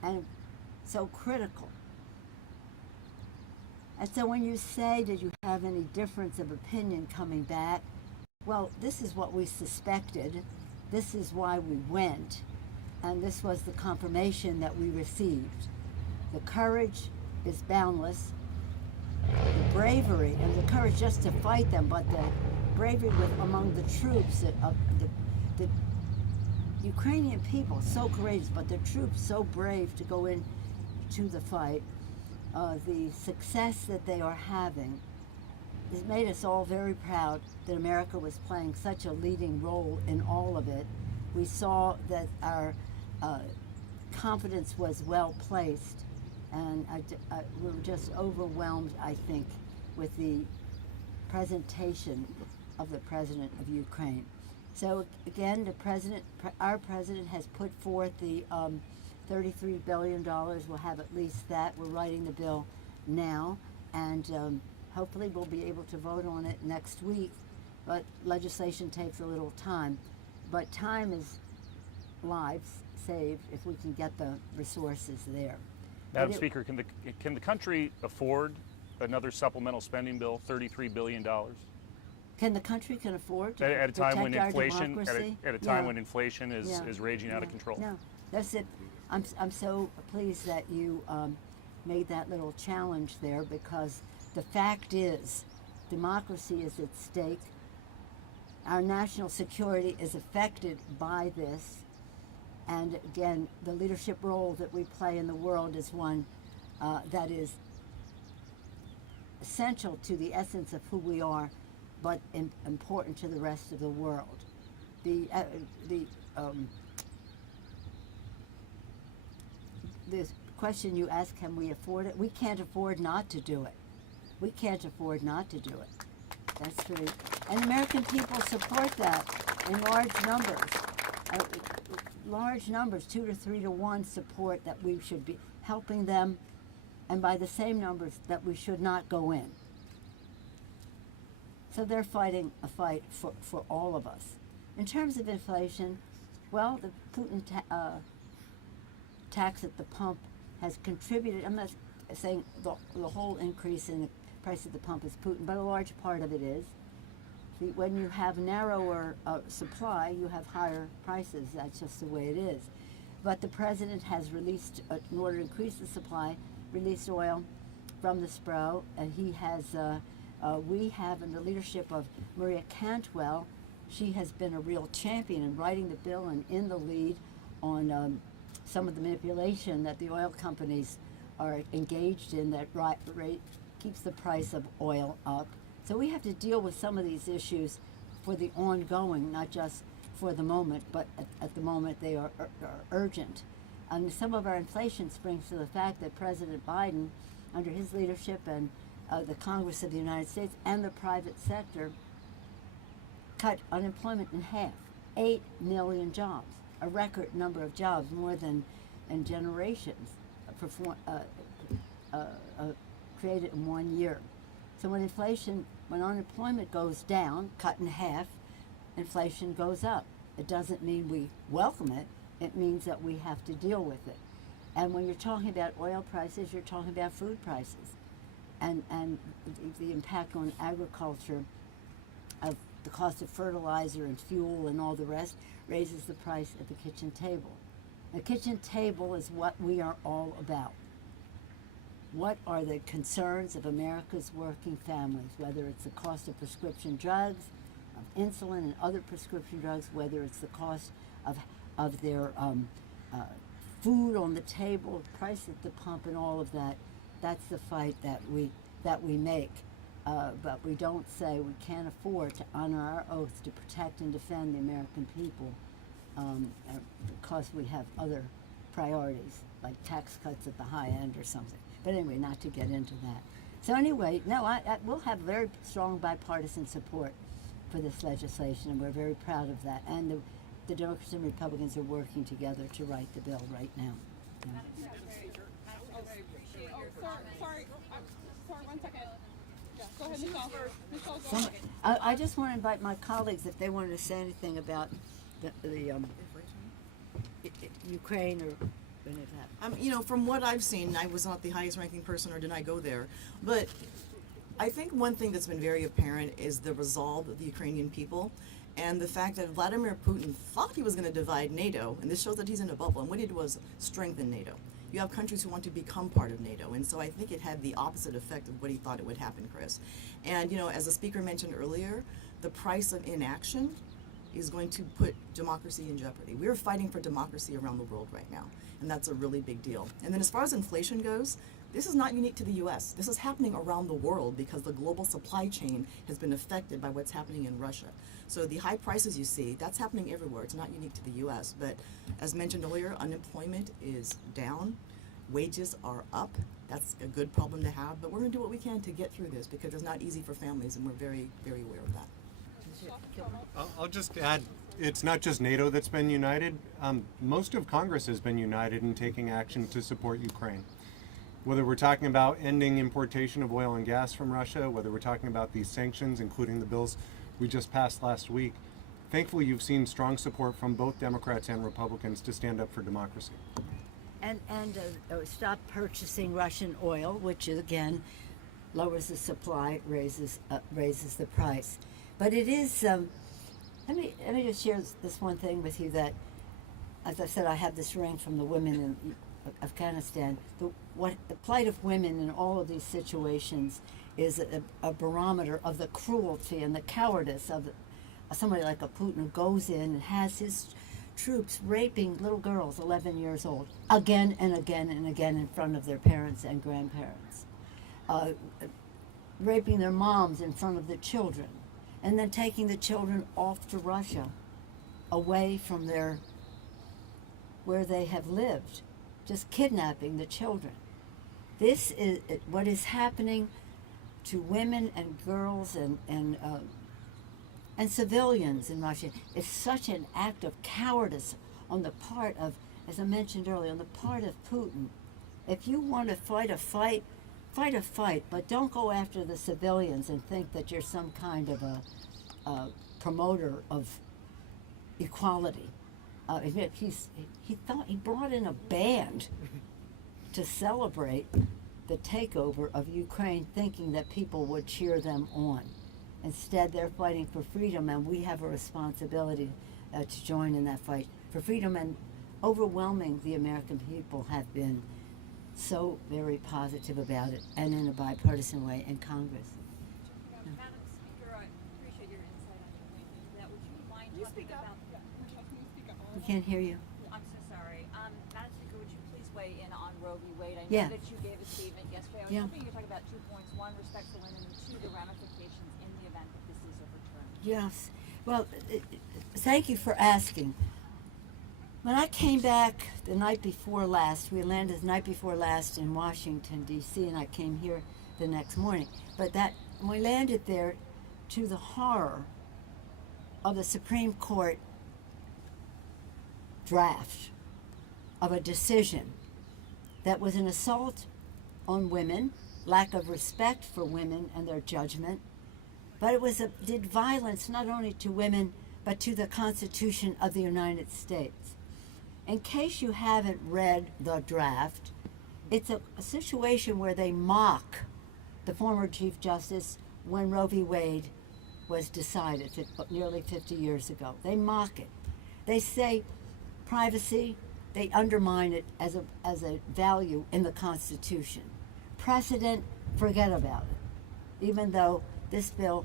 and so critical. And so when you say, did you have any difference of opinion coming back? Well, this is what we suspected. This is why we went. And this was the confirmation that we received. The courage is boundless. The bravery and the courage just to fight them, but the bravery among the troops, the Ukrainian people, so courageous, but the troops so brave to go in to the fight. The success that they are having has made us all very proud that America was playing such a leading role in all of it. We saw that our confidence was well placed, and we were just overwhelmed, I think, with the presentation of the President of Ukraine. So again, our president has put forth the $33 billion. We'll have at least that. We're writing the bill now, and hopefully we'll be able to vote on it next week. But legislation takes a little time. But time is lives saved if we can get the resources there. Madam Speaker, can the country afford another supplemental spending bill, $33 billion? Can the country afford to at a time when protect our inflation democracy? at a time when inflation is raging out of control? No, that's it. I'm so pleased that you made that little challenge there, because the fact is, democracy is at stake. Our national security is affected by this. And again, the leadership role that we play in the world is one that is essential to the essence of who we are, but important to the rest of the world. The question you asked, can we afford it? We can't afford not to do it. We can't afford not to do it. That's true. And American people support that in large numbers. Large numbers, 2 to 3 to 1, support that we should be helping them, and by the same numbers that we should not go in. So they're fighting a fight for all of us. In terms of inflation, well, the Putin tax at the pump has contributed. I'm not saying the whole increase in the price at the pump is Putin, but a large part of it is. When you have narrower supply, you have higher prices. That's just the way it is. But the president has released, in order to increase the supply, released oil from the SPRO, and he has. We have, in the leadership of Maria Cantwell, she has been a real champion in writing the bill and in the lead on some of the manipulation that the oil companies are engaged in that keeps the price of oil up. So we have to deal with some of these issues for the ongoing, not just for the moment, but at the moment they are urgent. And some of our inflation springs to the fact that President Biden, under his leadership and the Congress of the United States and the private sector, cut unemployment in half. 8 million jobs, a record number of jobs, more than in generations, created in 1 year. So when unemployment goes down, cut in half, inflation goes up. It doesn't mean we welcome it. It means that we have to deal with it. And when you're talking about oil prices, you're talking about food prices. And the impact on agriculture of the cost of fertilizer and fuel and all the rest raises the price at the kitchen table. The kitchen table is what we are all about. What are the concerns of America's working families, whether it's the cost of prescription drugs, of insulin and other prescription drugs, whether it's the cost of their food on the table, price at the pump, and all of that. That's the fight that we make. But we don't say we can't afford to honor our oath to protect and defend the American people because we have other priorities, like tax cuts at the high end or something. But anyway, not to get into that. So anyway, no, we'll have very strong bipartisan support for this legislation, and we're very proud of that. And the Democrats and Republicans are working together to write the bill right now. Yeah. Sorry, 1 second. Yeah, go ahead, Nicole, go ahead. I just want to invite my colleagues if they wanted to say anything about the Ukraine or any of that. From what I've seen, I was not the highest ranking person, or did I go there, but I think one thing that's been very apparent is the resolve of the Ukrainian people, and the fact that Vladimir Putin thought he was going to divide NATO, and this shows that he's in a bubble, and what he did was strengthen NATO. You have countries who want to become part of NATO, and so I think it had the opposite effect of what he thought it would happen, Chris. And as the speaker mentioned earlier, the price of inaction is going to put democracy in jeopardy. We're fighting for democracy around the world right now, and that's a really big deal. And then as far as inflation goes, this is not unique to the U.S. This is happening around the world because the global supply chain has been affected by what's happening in Russia. So the high prices you see, that's happening everywhere. It's not unique to the U.S. But as mentioned earlier, unemployment is down. Wages are up. That's a good problem to have. But we're going to do what we can to get through this because it's not easy for families, and we're very, very aware of that. I'll just add, it's not just NATO that's been united. Most of Congress has been united in taking action to support Ukraine. Whether we're talking about ending importation of oil and gas from Russia, whether we're talking about these sanctions, including the bills we just passed last week, thankfully you've seen strong support from both Democrats and Republicans to stand up for democracy. And stop purchasing Russian oil, which again lowers the supply, raises the price. But it is. Let me just share this one thing with you that, as I said, I have this ring from the women in Afghanistan. The plight of women in all of these situations is a barometer of the cruelty and the cowardice of somebody like a Putin who goes in and has his troops raping little girls, 11 years old, again and again and again in front of their parents and grandparents. raping their moms in front of the children, and then taking the children off to Russia, away from where they have lived, just kidnapping the children. This is what is happening to women and girls and civilians in Russia. It's such an act of cowardice on the part of, as I mentioned earlier, on the part of Putin. If you want to fight a fight, but don't go after the civilians and think that you're some kind of a promoter of equality. He brought in a band to celebrate the takeover of Ukraine, thinking that people would cheer them on. Instead, they're fighting for freedom, and we have a responsibility to join in that fight for freedom. And overwhelming, the American people have been so very positive about it, and in a bipartisan way in Congress. Madam Speaker, I appreciate your insight on that. Would you mind talking about? We can't hear you. I'm so sorry. Madam Speaker, would you please weigh in on Roe v. Wade? I know Yeah. that you gave a statement yesterday. I was Yeah. hoping you could talk about 2 points: one, respect for women, and two, the ramifications in the event that this is overturned. Yes. Well, thank you for asking. When I came back the night before last, we landed the night before last in Washington, D.C., and I came here the next morning. But when we landed there, to the horror of the Supreme Court draft of a decision that was an assault on women, lack of respect for women and their judgment, but it did violence not only to women, but to the Constitution of the United States. In case you haven't read the draft, it's a situation where they mock the former Chief Justice when Roe v. Wade was decided nearly 50 years ago. They mock it. They say privacy, they undermine it as a value in the Constitution. Precedent, forget about it. Even though this bill,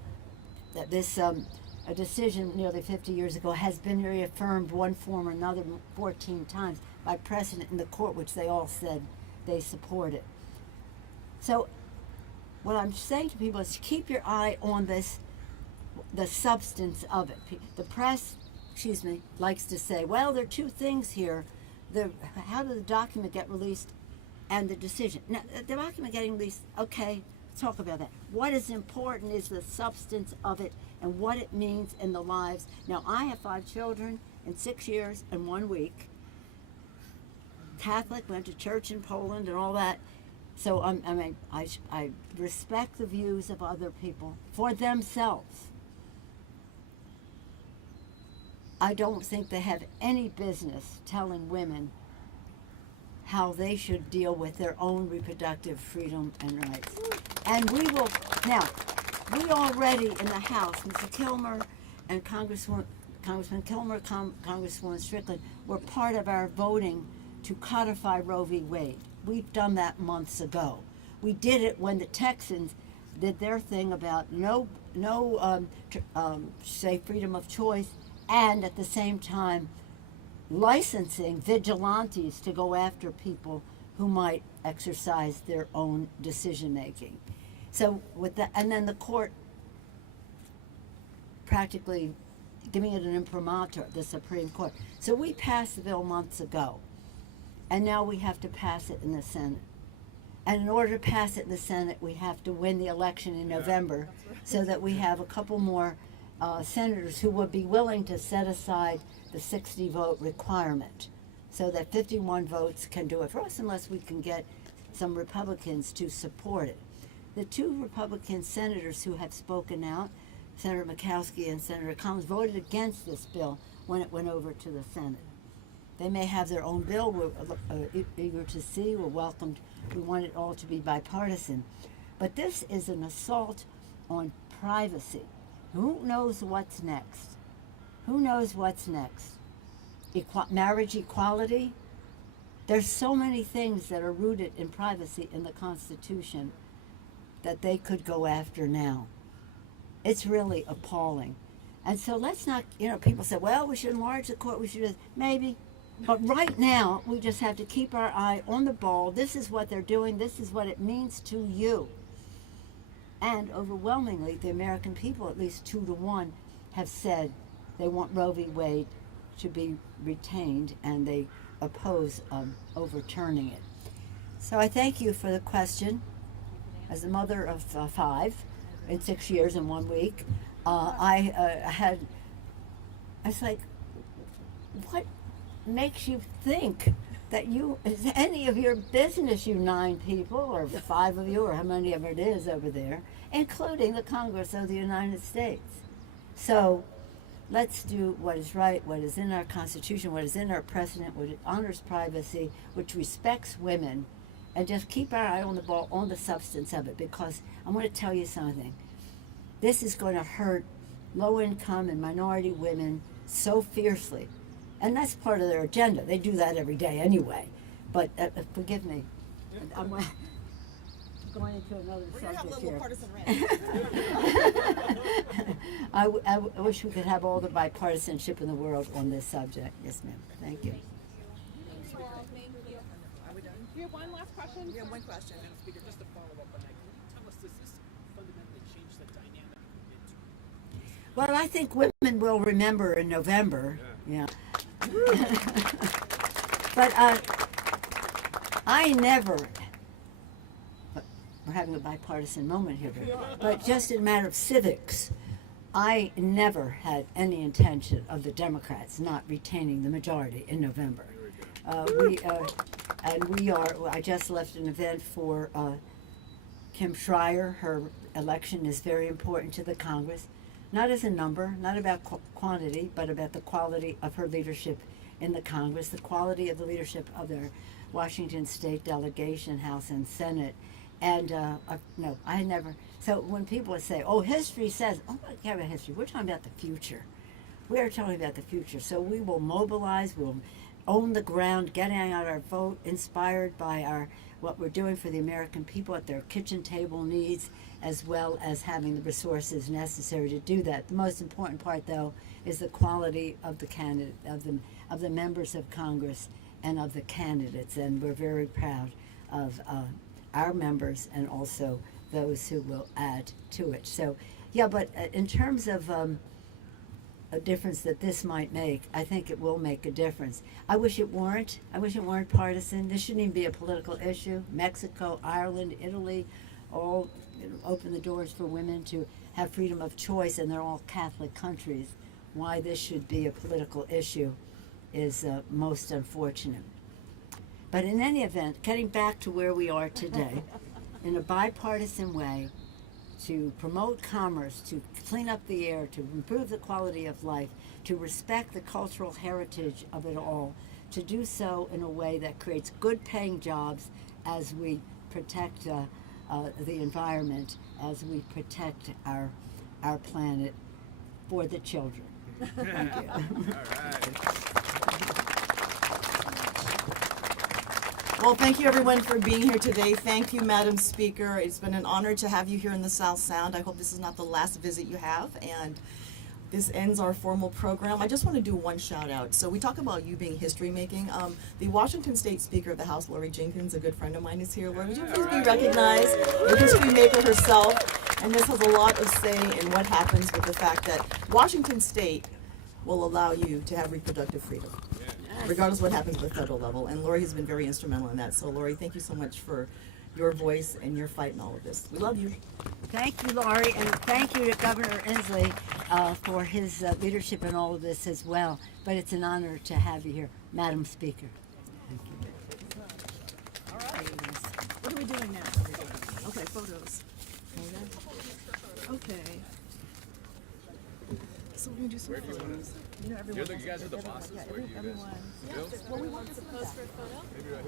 a decision nearly 50 years ago has been reaffirmed one form or another 14 times by precedent in the court, which they all said they supported. So what I'm saying to people is keep your eye on this, the substance of it. The press, likes to say, well, there are two things here. How did the document get released and the decision? Now, the document getting released, okay, let's talk about that. What is important is the substance of it and what it means in the lives. Now, I have 5 children in 6 years and 1 week. Catholic, went to church in Poland and all that. So I respect the views of other people for themselves. I don't think they have any business telling women how they should deal with their own reproductive freedom and rights. And we already in the House, Mr. Kilmer and Congressman Kilmer, Congresswoman Strickland, were part of our voting to codify Roe v. Wade. We've done that months ago. We did it when the Texans did their thing about say freedom of choice, and at the same time licensing vigilantes to go after people who might exercise their own decision making. So with that, and then the court practically giving it an imprimatur, the Supreme Court. So we passed the bill months ago, and now we have to pass it in the Senate. And in order to pass it in the Senate, we have to win the election in November, so that we have a couple more senators who would be willing to set aside the 60 vote requirement, so that 51 votes can do it for us, unless we can get some Republicans to support it. The 2 Republican senators who have spoken out, Senator Murkowski and Senator Collins, voted against this bill when it went over to the Senate. They may have their own bill. We're eager to see. We're welcomed. We want it all to be bipartisan. But this is an assault on privacy. Who knows what's next? Who knows what's next? Marriage equality? There's so many things that are rooted in privacy in the Constitution that they could go after now. It's really appalling. And so let's not, people say, well, we should enlarge the court, we should do this. Maybe. But right now, we just have to keep our eye on the ball. This is what they're doing. This is what it means to you. And overwhelmingly, the American people, at least 2-1, have said they want Roe v. Wade to be retained, and they oppose overturning it. So I thank you for the question. As a mother of 5 in 6 years and 1 week, I was like, what makes you think that is any of your business, you 9 people, or 5 of you, or how many of it is over there, including the Congress of the United States? So let's do what is right, what is in our Constitution, what is in our precedent, what honors privacy, which respects women, and just keep our eye on the ball, on the substance of it, because I'm going to tell you something. This is going to hurt low-income and minority women so fiercely. And that's part of their agenda. They do that every day anyway. But forgive me. I'm going into another subject here. I wish we could have all the bipartisanship in the world on this subject. Yes, ma'am. Thank you. We have one last question. We have one question. Madam Speaker, just to follow up on that, can you tell us, does this fundamentally change the dynamic of Well, I think women will remember in November. Yeah. But I never, we're having a bipartisan moment here, but just in a matter of civics, I never had any intention of the Democrats not retaining the majority in November. I just left an event for Kim Schreier. Her election is very important to the Congress, not as a number, not about quantity, but about the quality of her leadership in the Congress, the quality of the leadership of their Washington State delegation, House and Senate. And no, I never. So when people say, oh, history says, oh, I don't care about history. We're talking about the future. We are talking about the future. So we will mobilize, we'll own the ground, getting out our vote, inspired by what we're doing for the American people at their kitchen table needs, as well as having the resources necessary to do that. The most important part, though, is the quality of the candidate, of the members of Congress and of the candidates, and we're very proud of our members and also those who will add to it. So, yeah, but in terms of a difference that this might make, I think it will make a difference. I wish it weren't. I wish it weren't partisan. This shouldn't even be a political issue. Mexico, Ireland, Italy, all open the doors for women to have freedom of choice, and they're all Catholic countries. Why this should be a political issue is most unfortunate. But in any event, getting back to where we are today, in a bipartisan way, to promote commerce, to clean up the air, to improve the quality of life, to respect the cultural heritage of it all, to do so in a way that creates good paying jobs as we protect the environment, as we protect our planet for the children. Thank you. Well, thank you everyone for being here today. Thank you, Madam Speaker. It's been an honor to have you here in the South Sound. I hope this is not the last visit you have, and this ends our formal program. I just want to do one shout out. So we talk about you being history making. The Washington State Speaker of the House, Lori Jenkins, a good friend of mine, is here. Lori, would you please be recognized? The history maker herself. And this has a lot of say in what happens with the fact that Washington State will allow you to have reproductive freedom, regardless of what happens at the federal level. And Lori has been very instrumental in that. So Lori, thank you so much for your voice and your fight in all of this. We love you. Thank you, Laurie, and thank you to Governor Inslee for his leadership in all of this as well. But it's an honor to have you here, Madam Speaker. Thank you. All right. What are we doing now? Okay, photos. Okay. So we're gonna do some photos. You know, everyone. You guys are the bosses. Where do you guys? Well, we want to post for a photo.